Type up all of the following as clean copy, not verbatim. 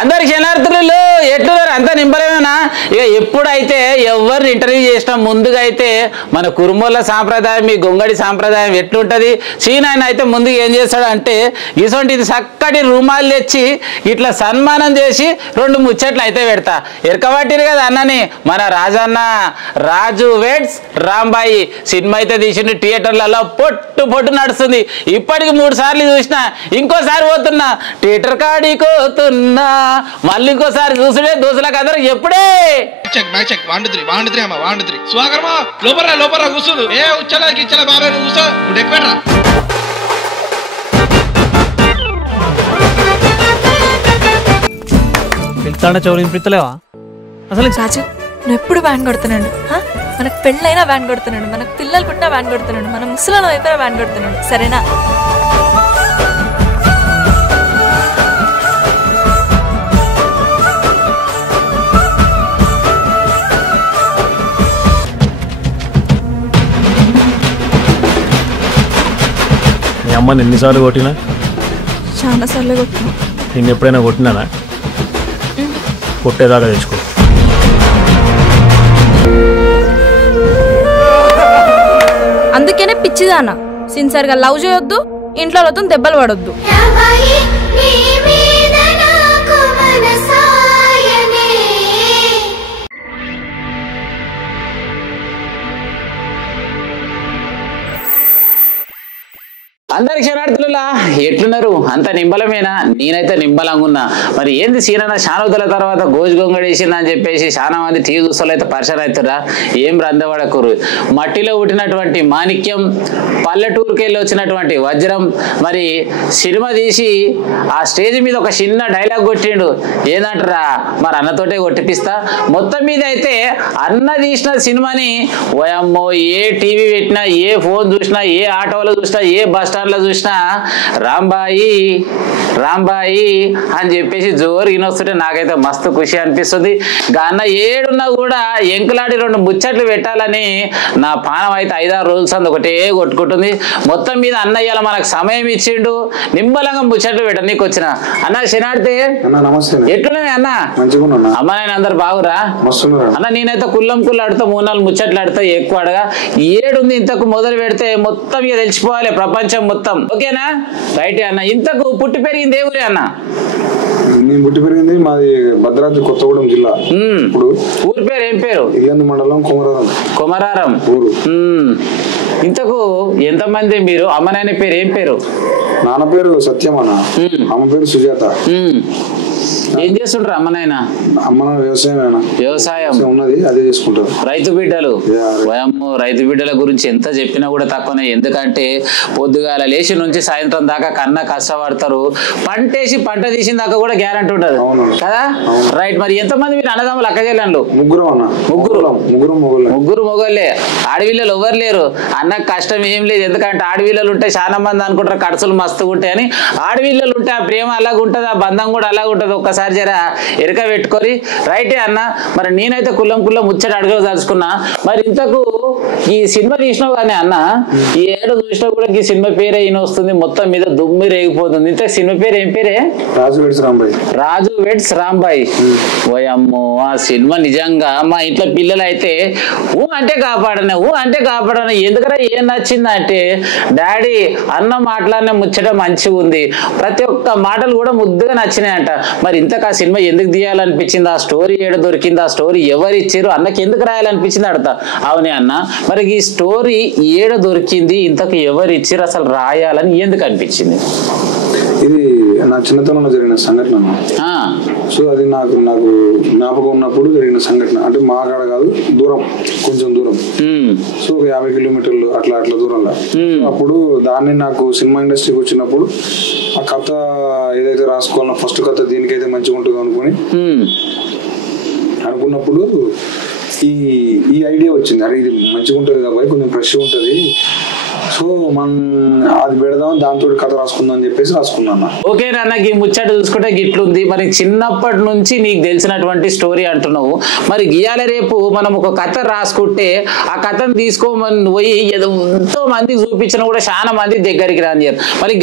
అందరు క్షణార్థులు ఎట్లున్నారు అంతా నింపలేమేనా? ఇక ఎప్పుడైతే ఎవరిని ఇంటర్వ్యూ చేసినా ముందుగా అయితే మన కురుమూల సాంప్రదాయం ఈ గొంగడి సాంప్రదాయం ఎట్లుంటుంది, సీనాయన అయితే ముందుగా ఏం చేస్తాడు అంటే ఇసొంటిది చక్కటి రూమాలు తెచ్చి ఇట్లా సన్మానం చేసి 2 ముచ్చట్లు అయితే పెడతా. ఎరకబట్టిరు కదా అన్నని మన రాజన్న రాజు వెడ్స్ రాంబాయి సినిమా అయితే తీసిండు, థియేటర్లలో పొట్టు నడుస్తుంది. ఇప్పటికి 3 సార్లు చూసినా, ఇంకోసారి పోతున్నా, థియేటర్ కాడికి పోతున్నా, మళ్ళీ ఇంకోసారి చూసుడే దోసులకు అందరూ ఎప్పుడే పిలుతాడా చౌరి పిలుతలేవా అసలు? రాజు నువ్వు ఎప్పుడు వ్యాన్ కొడుతున్నాడు, మనకు పెళ్ళైనా వ్యాన్ కొడుతున్నాడు, మనకు పిల్లలు పుట్టినా వ్యాన్ కొడుతున్నాడు, మన ముసలాల వైపున వ్యాన్ కొడుతున్నాడు, సరేనా? మీ అమ్మని ఎన్నిసార్లు కొట్టినా? చాలా సార్లు కొట్టినా. నేను ఎప్పుడైనా కొట్టినానా? కొట్టేదాకా తెచ్చుకో. అందుకనే పిచ్చిదానా సిన్సియర్గా లవ్ చేయొద్దు, ఇంట్లో దెబ్బలు పడొద్దు. అందరి క్షణార్థులులా ఎట్లున్నారు? అంత నింబలమేనా? నేనైతే నింబలంగా ఉన్నా. మరి ఏంది సీనన్న శానవతుల తర్వాత గోజు గొంగడేసింది అని చెప్పేసి చాలా మంది టీవీ చూస్తూ అయితే పరిచయం అవుతురా. ఏం రందవడకూరు, మట్టిలో పుట్టినటువంటి మాణిక్యం, పల్లెటూరుకి వెళ్ళి వచ్చినటువంటి వజ్రం. మరి సినిమా తీసి ఆ స్టేజ్ మీద ఒక చిన్న డైలాగ్ కొట్టిండు, ఏందంటారా మరి అన్నతోటే కొట్టిపిస్తా. మొత్తం మీద అయితే అన్న తీసిన సినిమాని ఓయమ్మో ఏ టీవీ పెట్టినా, ఏ ఫోన్ చూసినా, ఏ ఆటోలో చూసినా, ఏ బస్ స్టాండ్లో చూసినా రాంబాయి రాంబాయి అని చెప్పేసి జోరు ఈనొస్తుంటే నాకైతే మస్తు ఖుషి అనిపిస్తుంది. అన్న ఏడున్నా కూడా ఎంకులాడి 2 ముచ్చట్లు పెట్టాలని నా పానం అయితే 5-6 రోజుల సంది ఒకటే కొట్టుకుంటుంది. మొత్తం మీద అన్నయ్యాల మనకు సమయం ఇచ్చిండు, నిమ్మలంగా ముచ్చట్లు పెట్ట నీకు వచ్చిన అన్న శనాడితే ఎట్లున్నాయి అన్న? అమ్మ నేను అందరు బాగురా అన్న? నేనైతే కుల్లం ఆడుతా, 3-4 ముచ్చట్లు ఆడుతా, ఎక్కువ అడగా. ఏడుంది ఇంతకు మొదలు పెడితే మొత్తం ఇక తెలిసిపోవాలి ప్రపంచం మొత్తం. ఓకేనా? రైట్ అన్న. ఇంతకు పుట్టి పెరిగింది ఏ ఊరే అన్న? నేను పుట్టి పెరిగింది మాది భద్రాద్రి కొత్తగూడెం జిల్లా. ఇప్పుడు ఊరి పేరు ఏం పేరు? ఇల్లందు మండలం కొమరారం ఊరు. ఇంతకు ఎంతమంది మీరు? అమ్మ నాయన పేరు ఏం పేరు? నాన్న పేరు సత్యమన్న, అమ్మ పేరు సుజాత. ఏం చేస్తుంటారు అమ్మ నాయన? అమ్మ వ్యవసాయం ఉన్నది, అదే చేసుకుంటారు. రైతు బిడ్డలు. రైతు బిడ్డల గురించి ఎంత చెప్పినా కూడా తక్కువనే. ఎందుకంటే పొద్దుగాల లేచి నుంచి సాయంత్రం దాకా కన్నా కష్టపడతారు. పంట తీసిన దాకా కూడా గ్యారంటీ ఉంటది కదా? రైట్. మరి ఎంతమంది మీరు అన్నదమ్ములు అక్క చెల్లెళ్ళు? ముగ్గురు మొగోళ్ళే. ఆడవిల్లలు ఎవరు లేరు. అన్నకు కష్టం ఏం లేదు. ఎందుకంటే ఆడవిల్లలు ఉంటే చాలా మంది అనుకుంటారు ఖర్చులు మస్తుగా ఉంటాయని. ఆడవిల్లలు ఉంటే ఆ ప్రేమ అలాగ ఉంటుంది, ఆ బంధం కూడా అలాగ ఉంటుంది. ఒక్కసారి జర ఎరక పెట్టుకొని. రైటే అన్న. మరి నేనైతే కుల్లం ముచ్చట అడగదలుచుకున్నా. మరి ఇంతకు ఈ సినిమా తీసినావు కానీ అన్న, ఈ ఏడు చూసినా కూడా ఈ సినిమా పేరే ఈయన వస్తుంది, మొత్తం మీద దుమ్మి రేగిపోతుంది. ఇంత సినిమా పేరు ఏం పేరే? రాజు వెడ్స్ రాంబాయి. ఓయమ్మో ఆ సినిమా నిజంగా మా ఇంట్లో పిల్లలు అయితే అంటే కాపాడన ఎందుకరా ఏం నచ్చిందంటే, డాడీ అన్న మాటలనే ముచ్చట మంచిగా ఉంది, ప్రతి ఒక్క మాటలు కూడా ముద్దుగా నచ్చినాయంట. మరి ఇంతకు ఆ సినిమా ఎందుకు తీయాలనిపించింది? ఆ స్టోరీ ఏడ దొరికింది? ఆ స్టోరీ ఎవరు ఇచ్చారు? అన్నకి ఎందుకు రాయాలనిపించింది అడతా. అవునే అన్న, మరి ఈ స్టోరీ ఏడ దొరికింది, ఇంతకు ఎవరు ఇచ్చారు, అసలు రాయాలని ఎందుకు అనిపించింది? ఇది నా చిన్నతనంలో జరిగిన సంఘటన. సో అది నాకు జ్ఞాపకం ఉన్నప్పుడు జరిగిన సంఘటన. అంటే మా కాడ కాదు, దూరం, కొంచెం దూరం. సో ఒక 50 కిలోమీటర్లు అట్లా దూరంలో. అప్పుడు దాన్ని నాకు సినిమా ఇండస్ట్రీకి వచ్చినప్పుడు ఆ కథ ఏదైతే రాసుకోవాలన్నా ఫస్ట్ కథ దీనికైతే మంచిగా ఉంటుంది అనుకున్నప్పుడు ఈ ఐడియా వచ్చింది. అరే ఇది మంచిగా ఉంటుంది కాబట్టి కొంచెం ఫ్రెష్ ఉంటుంది, సో మనం అది పెడదాం దాంతో కథ రాసుకుందాం అని చెప్పేసి రాసుకున్నాను. ఓకే నాన్న, ఈ ముచ్చట చూసుకుంటే గిట్లుంది. మరి చిన్నప్పటి నుంచి నీకు తెలిసినటువంటి స్టోరీ అంటున్నావు. మరి గీయాల రేపు మనం ఒక కథ రాసుకుంటే ఆ కథను తీసుకోమని పోయి ఎంతో మందికి చూపించినా కూడా చాలా మంది దగ్గరికి రాని. మరి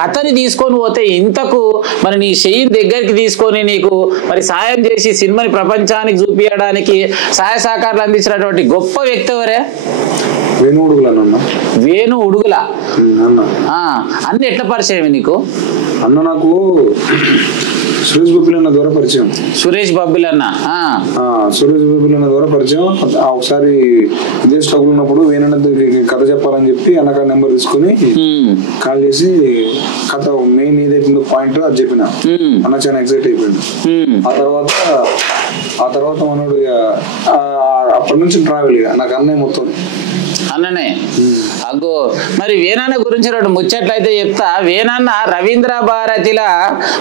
కథని తీసుకొని పోతే ఇంతకు మరి నీ చెయ్యిని దగ్గరికి తీసుకొని నీకు మరి సాయం చేసి సినిమాని ప్రపంచానికి చూపించడానికి సహాయ సహకారాలు అందించినటువంటి గొప్ప వ్యక్తి ఎవరే? వేణు ఉడుగుల. వేణు ఉడుగుల అన్ని ఎట్లా పరిచయం నీకు? అన్న నాకు సురేష్ బొబ్బిలన్న ద్వారా పరిచయం. సురేష్ బొబ్బిలన్న ద్వారా పరిచయం. ఒకసారి ఇదే స్ట్రగుల్ ఉన్నప్పుడు వేణన్న కథ చెప్పాలని చెప్పి అన్నక నెంబర్ తీసుకుని కాల్ చేసి కథ మెయిన్ ఏదైతుందో పాయింట్ అది చెప్పిన. అన్న చాలా ఎక్సైట్ అయిపోయింది. ఆ తర్వాత మనోడు అప్పటి నుంచి ట్రావెల్ ఇక నాకు అన్నయ్య మొత్తం అన్ననే. అగ్గో మరి వేణన్న గురించి రెండు ముచ్చట్లయితే చెప్తా. వేణన్న రవీంద్ర భారతిలా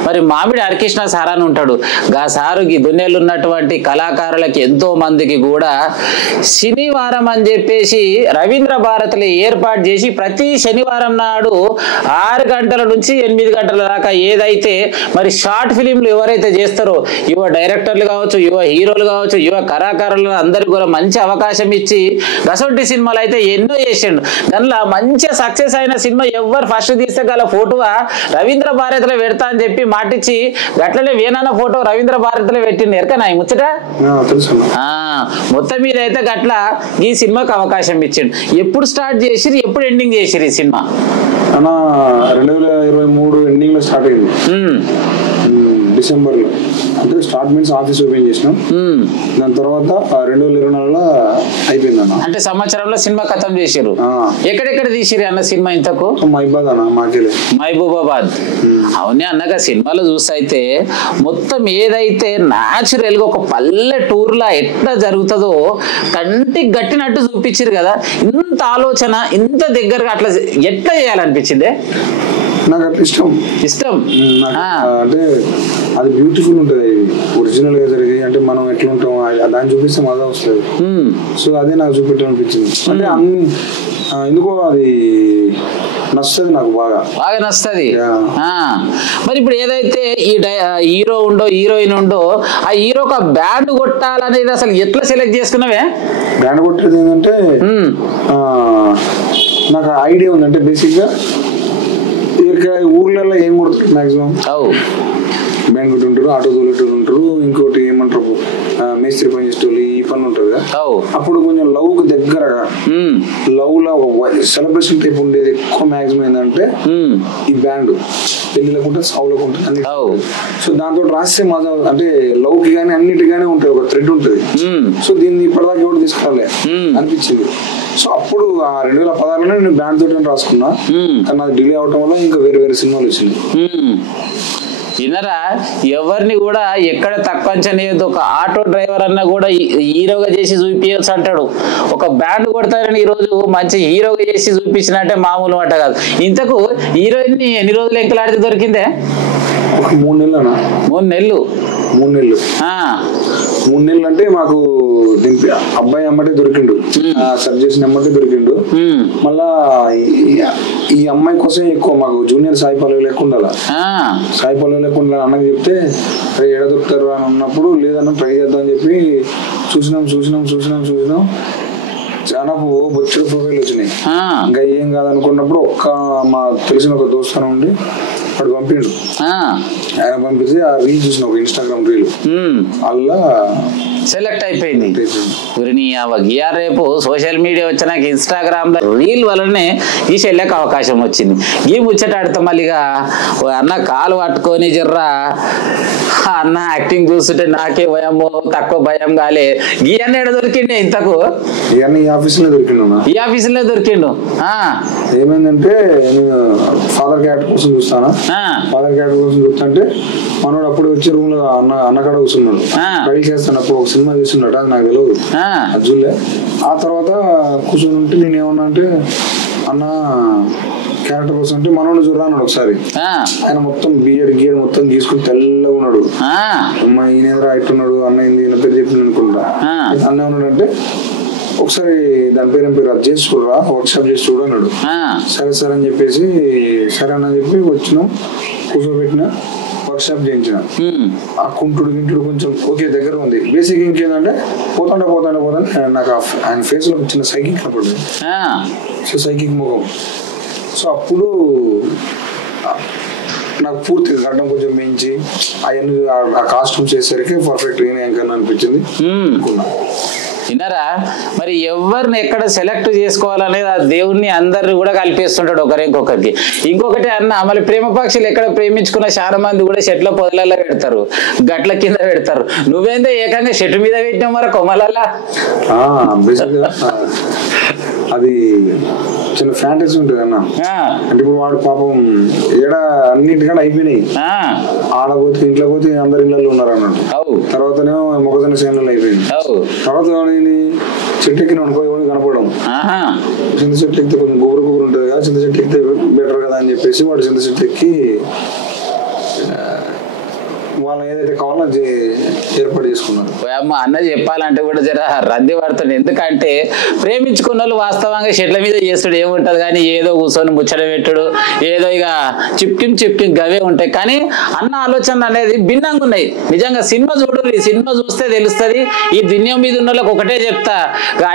మరి మామిడి హరికృష్ణ సార్ అని ఉంటాడు. గా సారు ఈ దునియాలో ఉన్నటువంటి కళాకారులకి ఎంతో మందికి కూడా శనివారం అని చెప్పేసి రవీంద్ర భారతిలో ఏర్పాటు చేసి ప్రతి శనివారం నాడు 6 గంటల నుంచి 8 గంటల దాకా ఏదైతే మరి షార్ట్ ఫిలింలు ఎవరైతే చేస్తారో యువ డైరెక్టర్లు కావచ్చు, యువ హీరోలు కావచ్చు, యువ కళాకారులు అందరికి కూడా మంచి అవకాశం ఇచ్చి గసొంటి సినిమాలు అయితే ఎన్నో చేసిండు. దానిలో మంచిగా సక్సెస్ అయిన సినిమా ఎవరు ఫస్ట్ తీస్తే గల ఫోటో రవీంద్ర భారతిలో పెడతా అని చెప్పి మాటిచ్చి గట్లనే వేణన్న ఫోటో రవీంద్ర భారతిలో పెట్టిండు. ఎరకనా ఈ ముచ్చట? మొత్తం మీద అయితే గట్ల ఈ సినిమాకి అవకాశం ఇచ్చిండు. ఎప్పుడు స్టార్ట్ చేసిరు, ఎప్పుడు ఎండింగ్ చేసిరు ఈ సినిమా? 2023 ఎండింగ్ లో స్టార్ట్ అయింది. డిసెంబర్ లో. అంటే స్టార్ట్ మీన్స్ ఆఫీస్ ఓపెన్ చేసినాం. దాని తర్వాత 2024లో అయిపోయింది అన్న. అంటే సంవత్సరంలో సినిమా ఖతం చేసారు. ఎక్కడెక్కడ తీసిరు అన్న సినిమా ఇంతకు? మహబూబాబాద్ అన్న, మాకెళ్ళి మహబూబాబాద్. అవునే అన్నగా సినిమాలో చూస్తే మొత్తం ఏదైతే న్యాచురల్ గా ఒక పల్లె టూర్ లా ఎట్లా జరుగుతుందో కంటికి గట్టినట్టు చూపించారు కదా. ఇంత ఆలోచన ఇంత దగ్గరగా అట్లా ఎట్లా చేయాలనిపించింది? నాకు అట్లా ఇష్టం. అంటే అది బ్యూటిఫుల్ ఉంటుంది. ఒరిజినల్ గా జరిగి అంటే మనం ఎట్లా ఉంటాం దాన్ని చూపిస్తే మజా వస్తుంది. సో అదే నాకు చూపెట్టాలనిపించింది. అంటే ఎందుకో అది నచ్చుతుంది, నాకు బాగా నచ్చుతుంది. మరి ఇప్పుడు ఏదైతే ఈ హీరో ఉండో హీరోయిన్ ఉండో ఆ హీరోకి ఆ బ్యాండ్ కొట్టాలనేది అసలు ఎట్లా సెలెక్ట్ చేసుకున్నావే? బ్యాండ్ కొట్టేది ఏంటంటే నాకు ఐడియా ఉంది. అంటే బేసిక్ గా ఊర్లలో ఏం కొడుతుంది మాక్సిమం బ్యాండ్ కొట్టి ఉంటారు, ఆటో తోలేటోళ్ళు ఉంటారు, ఇంకోటి ఏమంటారు మేస్త్రి పని చేసేటోళ్ళు, ఈ పని ఉంటుంది కదా. అప్పుడు కొంచెం లవ్ కు దగ్గరగా లవ్ లో సెలబ్రేషన్ టైప్ ఉండేది ఎక్కువ మాక్సిమం ఏంటంటే ఈ బ్యాండ్ పెళ్లిలకు ఉంటుంది, సావులకు ఉంటుంది. సో దాంతో రాసే మజా అంటే లవ్ కి గానీ అన్నిటిగానే ఉంటుంది, ఒక థ్రెడ్ ఉంటుంది. సో దీన్ని ఇప్పటిదాకా ఎవరు తీసుకోవాలి అనిపించింది. సో అప్పుడు 2016లోనే నేను బ్యాండ్ తోటి రాసుకున్నా. కానీ అది డిలే అవటం వల్ల ఇంకా వేరే వేరే సినిమాలు వచ్చింది. వినరా, ఎవరిని కూడా ఎక్కడ తక్కువ అంచనేది. ఒక ఆటో డ్రైవర్ అన్నా కూడా హీరోగా చేసి చూపించచ్చు అంటాడు. ఒక బ్యాండ్ కొడతారని ఈ రోజు మంచి హీరోగా చేసి చూపించినట్టే మామూలు మాట కాదు. ఇంతకు హీరోయిన్ ని ఎన్ని రోజులు ఎంకలాడితే దొరికిందే? 3 నెలలు. 3 నెలలు. 3 నెలలు. 3 నెలలు అంటే మాకు దింపి అబ్బాయి అమ్మటే దొరికిండు, సర్చ్ చేసిన అమ్మటే దొరికిండు. మళ్ళా ఈ అమ్మాయి కోసం ఎక్కువ మాకు జూనియర్ సాయి పల్లవి లేకుండా సాయి పల్లవి లేకుండా అన్నకి చెప్తే అరే ఎడ దొరుకుతారు అని ఉన్నప్పుడు లేదన్నా ట్రై చేద్దాం అని చెప్పి చూసినాం. చాలా బొచ్చడు ప్రొఫైల్ వచ్చినాయి. ఇంకా ఏం కాదనుకున్నప్పుడు మా తెలిసిన ఒక దోస్తాను ఉండి వాడు పంపిండు. ఆయన పంపిస్తే ఆ రీల్ చూసిన, ఒక ఇన్స్టాగ్రామ్ రీల్, అలా సెలెక్ట్ అయిపోయింది. రేపు సోషల్ మీడియా వచ్చినాక ఇన్స్టాగ్రామ్ లో రీల్ వల్లనే ఈ చెల్లెకి అవకాశం వచ్చింది. ఈ ముచ్చటాడితే మళ్ళీగా అన్న కాలు పట్టుకొని జర్రా అన్న యాక్టింగ్ చూస్తుంటే నాకే భయమో తక్కువ భయం కాలే. ఈ అన్న ఎడ దొరికిండే ఇంతకు? ఈ ఆఫీసులో దొరికిండు. ఈ ఆఫీసులో దొరికిండు. ఏమైందంటే నేను ఫాదర్ క్యారెక్టర్ కోసం చూస్తానా, ఫాదర్ క్యారెక్టర్ కోసం చూస్తుంటే మనోడు అప్పుడు వచ్చే రూమ్ లో అన్నకాడ కూర్చున్నాడు, ట్రై చేస్తాను. అప్పుడు ఒక సినిమా చూస్తున్నాడు, అది నాకు తెలియదు, అజ్జులే. ఆ తర్వాత కూర్చొని ఉంటే నేను ఏమన్నా అంటే అన్న క్యారెక్టర్ కోసం అంటే మనోడు చూడరా అన్నాడు ఒకసారి. ఆయన మొత్తం బియర్డ్ మొత్తం తీసుకుని తెల్లగా ఉన్నాడు. అమ్మ ఈయన ఎదురు అయిట్టున్నాడు, అన్న ఈయన పేరు చెప్పింది అనుకుంటా. అన్న ఏమన్నాడు అంటే ఒకసారి దాని పేరు అది చేసి చూడరా, వర్క్షాప్ చేసి చూడు అన్నాడు. సరే సరే అని చెప్పేసి సరే అని చెప్పి వచ్చినాం, కూర్చోబెట్టిన వర్క్షాప్ చేయించిన. ఆ కుంటుడు గింటుడు కొంచెం ఓకే దగ్గర ఉంది. బేసిక్ ఇంకేందంటే పోతాంటే నాకు ఆయన ఫేస్ లో చిన్న సైకిక్ కనపడింది. సో సైకిక్ ముఖం. సో అప్పుడు నాకు పూర్తిగా గడ్డం కొంచెం పెంచి అవన్నీ ఆ కాస్ట్యూమ్స్ చేసేసరికి పర్ఫెక్ట్ యాంకర్ అనిపించింది. విన్నారా? మరి ఎవరిని ఎక్కడ సెలెక్ట్ చేసుకోవాలనేది ఆ దేవుణ్ణి అందరిని కూడా కల్పిస్తుంటాడు ఒకరికి. ఇంకొకటి అన్న మళ్ళీ ప్రేమ పక్షులు ఎక్కడ ప్రేమించుకున్న చాలా మంది కూడా చెట్ల పొదలలో పెడతారు, గట్ల కింద పెడతారు. నువ్వేందో ఏకంగా చెట్టు మీద పెట్టినావు మరి కొమ్మలల్లా. అది చిన్న ఫ్యాంటసీ ఉంటుంది అన్న. అంటే ఇప్పుడు వాడు పాపం ఏడ అన్నింటికంటే అయిపోయినాయి. ఆడపోతే ఇంట్లో పోతే అందరు ఇళ్ళల్లో ఉన్నారు అన్నట్టు. తర్వాతనేమో మొక్కజొన్న చేనులలో అయిపోయింది. తర్వాత చెట్టు ఎక్కిన అనుకో కనపడడం. చింత చెట్టు ఎక్కితే కొంచెం గుబురు ఉంటుంది కదా, చింత చెట్టు ఎక్కితే బెటర్ కదా అని చెప్పేసి వాడు చింత చెట్టు ఎక్కి వాళ్ళని ఏదైతే కావాలో ఏర్పాటు చేసుకున్నారు. అన్న చెప్పాలంటే కూడా జర రద్దీ పడుతుంది. ఎందుకంటే ప్రేమించుకున్న వాళ్ళు వాస్తవంగా చెట్ల మీద చేస్తుడు ఏముంటది, కానీ ఏదో కూర్చొని ముచ్చట పెట్టుడు, ఏదో ఇక చిప్కిం గవే ఉంటాయి. కానీ అన్న ఆలోచన అనేది భిన్నంగా ఉన్నాయి. నిజంగా సినిమా చూడండి, సినిమా చూస్తే తెలుస్తుంది. ఈ దునియా మీద ఉన్న వాళ్ళకి ఒకటే చెప్తా,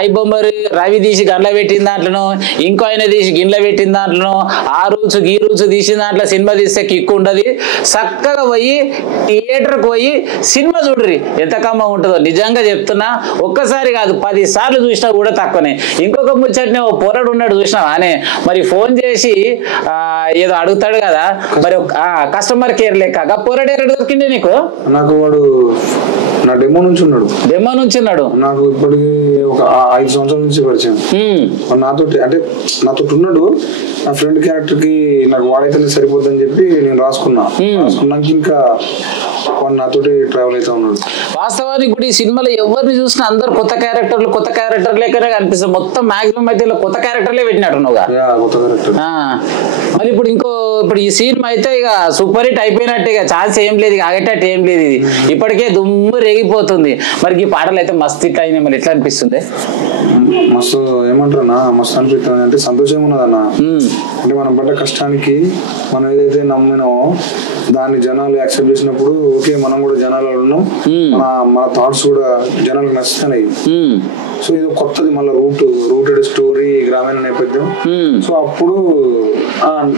ఐబొమ్మరి రవి తీసి గండ్ల పెట్టిన దాంట్లోనో, ఇంకో ఆయన తీసి గిన్నెల పెట్టిన దాంట్లోనో, ఆ రూల్స్ ఈ రూల్స్ తీసిన దాంట్లో సినిమా తీస్తే కిక్కు ఉండదు. చక్కగా పోయి థియేటర్కి పోయి సినిమా చూడరి, ఎంత కమ్మ ఉంటుందో. నిజంగా చెప్తున్నా, ఒక్కసారి కాదు 10 సార్లు చూసినా కూడా తక్కువనే. ఇంకొక ముచ్చటనే ఓ పోరాడు ఉన్నాడు చూసినావా అనే, మరి ఫోన్ చేసి ఏదో అడుగుతాడు కదా, మరి కస్టమర్ కేర్ లెక్క పోరాడు ఎక్కడ దొరికింది నీకు? నాకు వాడు నా డెమో నుంచి ఉన్నాడు. నాకు ఇప్పటికి ఒక 5 సంవత్సరాల నుంచి పరిచయం. నాతో ఉన్నాడు. నా ఫ్రెండ్ క్యారెక్టర్ కి నాకు వాడైతే సరిపోద్దని చెప్పి నేను రాసుకున్నాక ఇంకా వాడు నాతోటి ట్రావెల్ అవుతా ఉన్నాడు. వాస్తవానికి కూడా ఈ సినిమాలో ఎవరిని చూసినా అందరు కొత్త క్యారెక్టర్ లెక్కనే కనిపిస్తుంది. మొత్తం మాక్సిమం అయితే కొత్త క్యారెక్టర్లే పెట్టినట్టు నువ్వుగా. మరి ఇప్పుడు ఈ సినిమా అయితే ఇక సూపర్ హిట్ అయిపోయినట్టే, ఇక ఛాన్స్ ఏం లేదు, ఇక ఆగేటట్టు ఏం లేదు. ఇది ఇప్పటికే దుమ్ము రేగిపోతుంది. మరి ఈ పాటలు అయితే మస్తు హిట్ అయినాయి. మరి ఎట్లా అనిపిస్తుంది? మస్తు ఏమంటారు మస్తు అనిపిస్తుంది. అంటే సంతోషంగా ఉన్నదన్న. అంటే మనం పడ్డ కష్టానికి మనం ఏదైతే నమ్మినామో దాన్ని జనాలు యాక్సెప్ట్ చేసినప్పుడు ఓకే మనం కూడా జనాలలో ఉన్నాం, మన థాట్స్ కూడా జనాలకు నచ్చుతున్నాయి. సో ఇది కొత్తది మళ్ళీ రూటెడ్ స్టోరీ, గ్రామీణ నేపథ్యం. సో అప్పుడు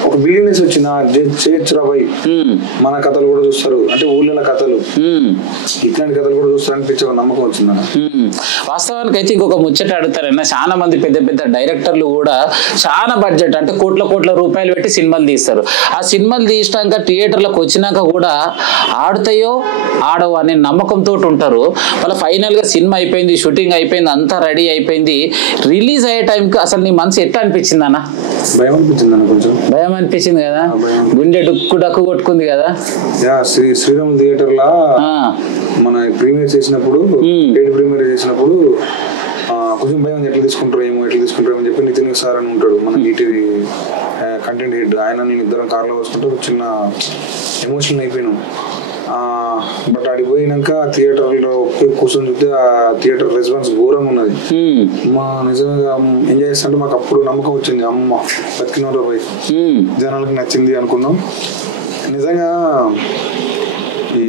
ఒక బిలీనెస్ వచ్చింది, చేయొచ్చు రాబాయ్, మన కథలు కూడా చూస్తారు, అంటే ఊళ్ళ కథలు, ఇట్లాంటి కథలు కూడా చూస్తారు అనిపించే నమ్మకం వచ్చింది. వాస్తవానికి అయితే ఇంకొక ముచ్చట అడుగుతారన్నా, చాలా మంది పెద్ద డైరెక్టర్లు కూడా చాలా బడ్జెట్ అంటే కోట్ల రూపాయలు పెట్టి సినిమాలు తీస్తారు. ఆ సినిమాలు తీసినాక థియేటర్లకు వచ్చినాక కూడా ఆడుతాయో ఆడవు అనే నమ్మకంతో ఉంటారు. మళ్ళీ ఫైనల్ గా సినిమా అయిపోయింది, షూటింగ్ అయిపోయింది, అంతా రెడీ అయిపోయింది, రిలీజ్ అయ్యే టైంకి అసలు నీ మనసు ఎట్లా అనిపించింది అన్న? భయం అనిపించింది కదా, గుండె డక్కు కొట్టుకుంది కదా. శ్రీరామ్ థియేటర్ లా మన ప్రీమియర్ చేసినప్పుడు కొంచెం భయం, ఎట్లా తీసుకుంటారు ఏమో అని చెప్పి నితిన్ సార్ అని ఉంటాడు మన ఈటీవీ కంటెంట్ హెడ్, ఆయన నేను ఇద్దరం కార్లో వస్తుంటే చిన్న ఎమోషనల్ అయిపోయినాం. బట్ అడిగి పోయినాక థియేటర్లో కూర్చొని చూస్తే ఆ థియేటర్ రెస్పాన్స్ ఘోరంగా ఉన్నది. మా నిజంగా ఎంజాయ్ చేస్తుంటే మాకు అప్పుడు నమ్మకం వచ్చింది, అమ్మ బతికిన పోయి జనాలకు నచ్చింది అనుకున్నాం. నిజంగా ఈ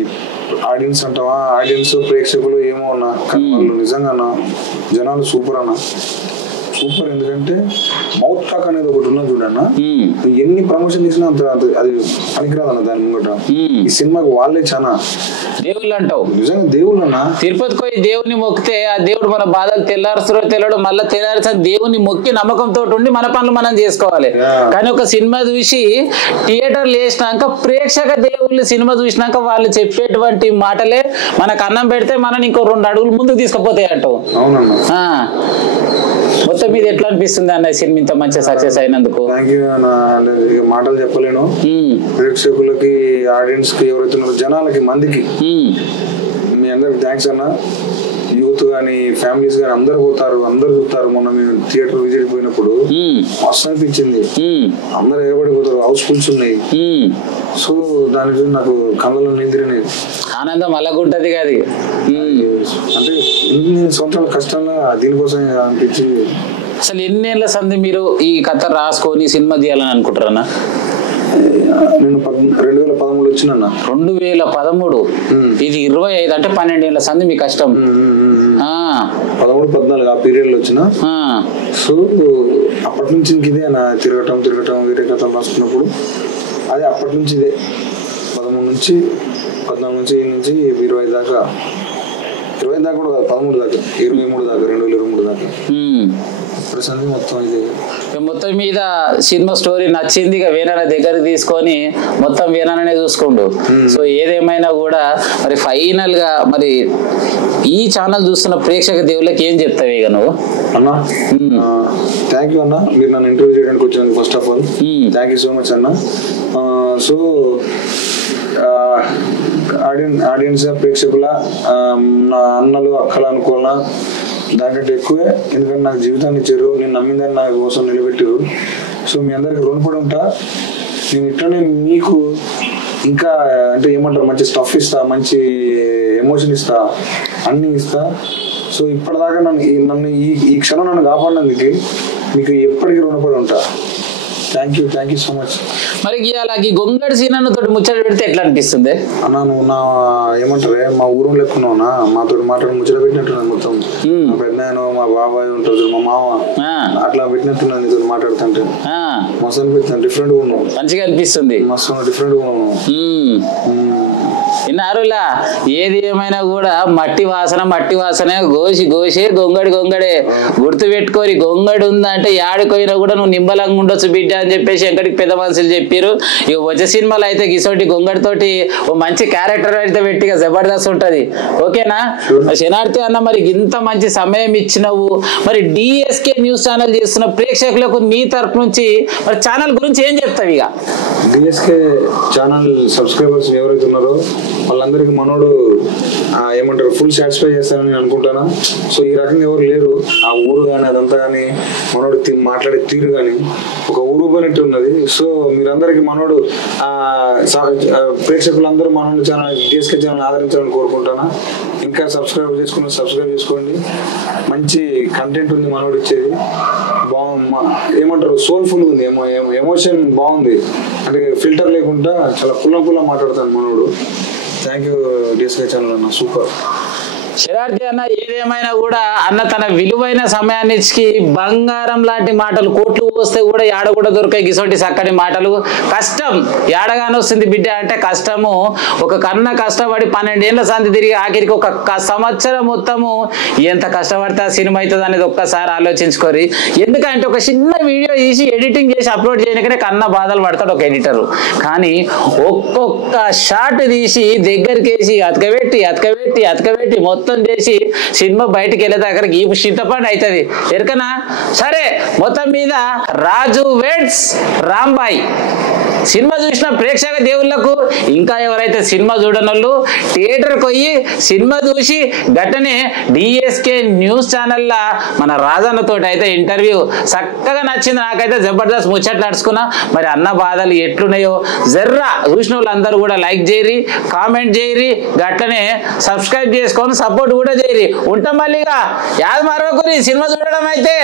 ఆడియన్స్ అంటావా, ఆడియన్స్ ప్రేక్షకులు ఏమో అన్నా, కానీ వాళ్ళు నిజంగా అన్న జనాలు సూపర్ అన్న, సూపర్. ఎందుకంటే మౌత్ టాక్ అనేది ఒకటి ఉన్నది చూడన్న, ఎన్ని ప్రమోషన్ చేసినా అంత అది పనికిరాదన్న. దాని ముంగట ఈ సినిమాకి వాళ్ళే చాలా దేవుళ్ళు అంటావు, నిజంగా దేవుళ్ళు అన్న. తిరుపతికి పోయి దేవుని మొక్కితే ఆ దేవుడు మన బాధలు తెల్లారు మళ్ళీ తెల్లారి దేవుని మొక్కి నమ్మకంతో ఉండి మన పనులు మనం చేసుకోవాలి. కానీ ఒక సినిమా చూసి థియేటర్లు వేసినాక ప్రేక్షక దేవుళ్ళు సినిమా చూసినాక వాళ్ళు చెప్పేటువంటి మాటలే మనకు అన్నం పెడితే మనని ఇంకో 2 అడుగులు ముందుకు తీసుకుపోతాయి అంటావు. అవునన్నా. మొత్తం మీద ఎట్లా అనిపిస్తుంది అన్న సినిమా ఇంత మంచి సక్సెస్ అయినందుకు? మాటలు చెప్పలేను. ప్రేక్షకులకి, ఆడియన్స్ కి, ఎవరైతే జనాలకి, మందికి మీ అందరికి థ్యాంక్స్ అన్న. యూత్ గానీ ఫ్యామిలీస్ గానీ అందరు పోతారు, అందరు చూస్తారు. మొన్న మేము థియేటర్ విజిట్ పోయినప్పుడు మస్తు అనిపించింది, అందరు ఏర్పడిపోతారు, హౌస్ఫుల్స్ ఉన్నాయి. సో దాని గురించి నాకు కళ్ళలో నిందిరినాయి, ఆనందం అలాగుంటది కాదు. అంటే ఇన్ని సంవత్సరాల కష్టంగా దీనికోసం అనిపించి. అసలు ఎన్నేళ్ల సంది మీరు ఈ కథ రాసుకొని సినిమా తీయాలని అనుకుంటారన్నా? నేను 2013 వచ్చిన. 2013 ఇది 25 అంటే 12 ఏళ్ల సంది మీ కష్టం. 13-14 ఆ పీరియడ్ లో వచ్చిన. సో అప్పటి నుంచి ఇంకిదే నా తిరగటం వేరే కథలు రాసుకున్నప్పుడు అదే అప్పటి నుంచి ఇదే 13 నుంచి 14 నుంచి 20 దాకా, 20 దాకా కూడా కాదు, 13 దాకా, 23 దాకా, 2023 దాకా ప్రశాంతి మొత్తం ఇది. మొత్తం మీద సినిమా స్టోరీ నచ్చింది, ఇక వేనాన్న దగ్గరికి తీసుకొని మొత్తం వేనాన్ననే చూసుకోండు. సో ఏదేమైనా కూడా మరి ఫైనల్ గా మరి ఈ ఛానల్ చూస్తున్న ప్రేక్షక దేవుళ్ళకి ఏం చెప్తావు ఇక నువ్వు? అన్న థ్యాంక్ యూ అన్న, మీరు నన్ను ఇంటర్వ్యూ చేయడానికి వచ్చినందుకు first of all thank you so much అన్న. సో ఆడియన్స్ ప్రేక్షకుల నా అన్నలు అక్కలు అనుకోవాలా దానికంటే ఎక్కువే, ఎందుకంటే నాకు జీవితాన్ని ఇచ్చారు, నేను నమ్మిందని నా కోసం నిలబెట్టారు. సో మీ అందరికి రుణపడి ఉంటా. నేను ఇట్లనే మీకు ఇంకా అంటే ఏమంటారు మంచి స్టఫ్ ఇస్తా, మంచి ఎమోషన్ ఇస్తా, అన్నీ ఇస్తా. సో ఇప్పటిదాకా నన్ను ఈ క్షణం నన్ను కాపాడినందుకు మీకు ఎప్పటికీ రుణపడి ఉంటా. Thank you so much. మరి ఈ గొంగడి సీనన్న తోటి ముచ్చట పెడితే ఎట్లా అనిపిస్తుంది అన్నా? నువ్వు నా ఏమంటారే మా ఊరు లెక్కున్నావునా, మాతో మాట్లాడి ముచ్చట పెట్టినట్టున్నది మొత్తం. మా పెద్దనాయన మా బాబాయ్ ఉంటారు, మా మామ అట్లా పెట్టినట్టున్నది నీతో మాట్లాడుతుంటే. మస్తు అనిపిస్తుంది, డిఫరెంట్ గా ఉన్నావు, మంచిగా అనిపిస్తుంది, మస్తు డిఫరెంట్ గా ఉన్నావు. విన్నారులా? ఏది ఏమైనా కూడా మట్టి వాసన గోసే గొంగడే గుర్తు పెట్టుకోరి. గొంగడి ఉందంటే యాడిపోయినా కూడా నువ్వు నింబలంగా ఉండొచ్చు బిడ్డ అని చెప్పేసి ఎక్కడికి పెద్ద మనుషులు చెప్పారు. ఇక వచ్చే సినిమాలో అయితే గిసోటి గొంగడితోటి ఓ మంచి క్యారెక్టర్ అయితే పెట్టిగా జబర్దస్త్ ఉంటది. ఓకేనా శనార్థి అన్న? మరి ఇంత మంచి సమయం ఇచ్చినవు, మరి డిఎస్కే న్యూస్ ఛానల్ చేస్తున్న ప్రేక్షకులకు నీ తరపు నుంచి మరి ఛానల్ గురించి ఏం చెప్తావు? ఇక డిఎస్కే ఛానల్ సబ్స్క్రైబర్స్ ఎవరైతే ఉన్నారో వాళ్ళందరికీ మనోడు ఏమంటారు ఫుల్ సాటిస్ఫై చేస్తానని నేను అనుకుంటాను. సో ఈ రకంగా ఎవరు లేరు ఆ ఊరు కానీ అదంతా కానీ, మనోడు మాట్లాడే తీరు కానీ ఒక ఊరు పోయినట్టు ఉన్నది. సో మీరందరికీ మనోడు ప్రేక్షకులందరూ మనోడు ఛానల్ డిఎస్కే ఛానల్ ఆదరించాలని కోరుకుంటాను. ఇంకా సబ్స్క్రైబ్ చేసుకోండి. మంచి కంటెంట్ ఉంది మనోడు ఇచ్చేది, ఏమంటారు సోల్ఫుల్ ఉంది, ఎమోషన్ బాగుంది, అంటే ఫిల్టర్ లేకుండా చాలా పుల్ల మాట్లాడతాను మనోడు. థ్యాంక్ యూ డిఎస్కే ఛానల్ అన్న, సూపర్. శరార్థి అన్న ఏదేమైనా కూడా అన్న తన విలువైన సమయాన్ని ఇచ్చి బంగారం లాంటి మాటలు కోట్లు వస్తే కూడా యాడ కూడా దొరికాయి గిసోటి చక్కని మాటలు. కష్టం యాడగానే వస్తుంది బిడ్డ అంటే కష్టము. ఒక కన్న కష్టపడి 12 ఏళ్ల సంధి తిరిగి ఆఖరికి ఒక సంవత్సరం మొత్తము ఎంత కష్టపడితే ఆ సినిమా అవుతుంది అనేది ఒక్కసారి ఆలోచించుకోరి. ఎందుకంటే ఒక చిన్న వీడియో తీసి ఎడిటింగ్ చేసి అప్లోడ్ చేయడానికనే కన్న బాధలు పడతాడు ఒక ఎడిటర్. కానీ ఒక్కొక్క షాట్ తీసి దగ్గరికి వేసి అతకబెట్టి మొత్తం చేసి సినిమా బయటికి వెళ్ళేదానికి ఈ చింతపండు అవుతుంది ఎరకనా? సరే మొత్తం మీద రాజు వెడ్స్ రాంబాయ్ సినిమా చూసిన ప్రేక్షక దేవుళ్లకు, ఇంకా ఎవరైతే సినిమా చూడనోళ్ళు థియేటర్కి పోయి సినిమా చూసి గట్టనే డిఎస్కే న్యూస్ ఛానల్లా మన రాజన్నతో అయితే ఇంటర్వ్యూ చక్కగా నచ్చింది. నాకైతే జబర్దస్త్ ముచ్చట్లు నడుచుకున్నా. మరి అన్న బాధలు ఎట్లున్నాయో జర్రా చూసిన వాళ్ళందరూ కూడా లైక్ చేయరి, కామెంట్ చేయరి, గట్టనే సబ్స్క్రైబ్ చేసుకొని సపోర్ట్ కూడా చేయరి. ఉంటాం మళ్ళీగా యాద మరొకరి సినిమా చూడడం అయితే.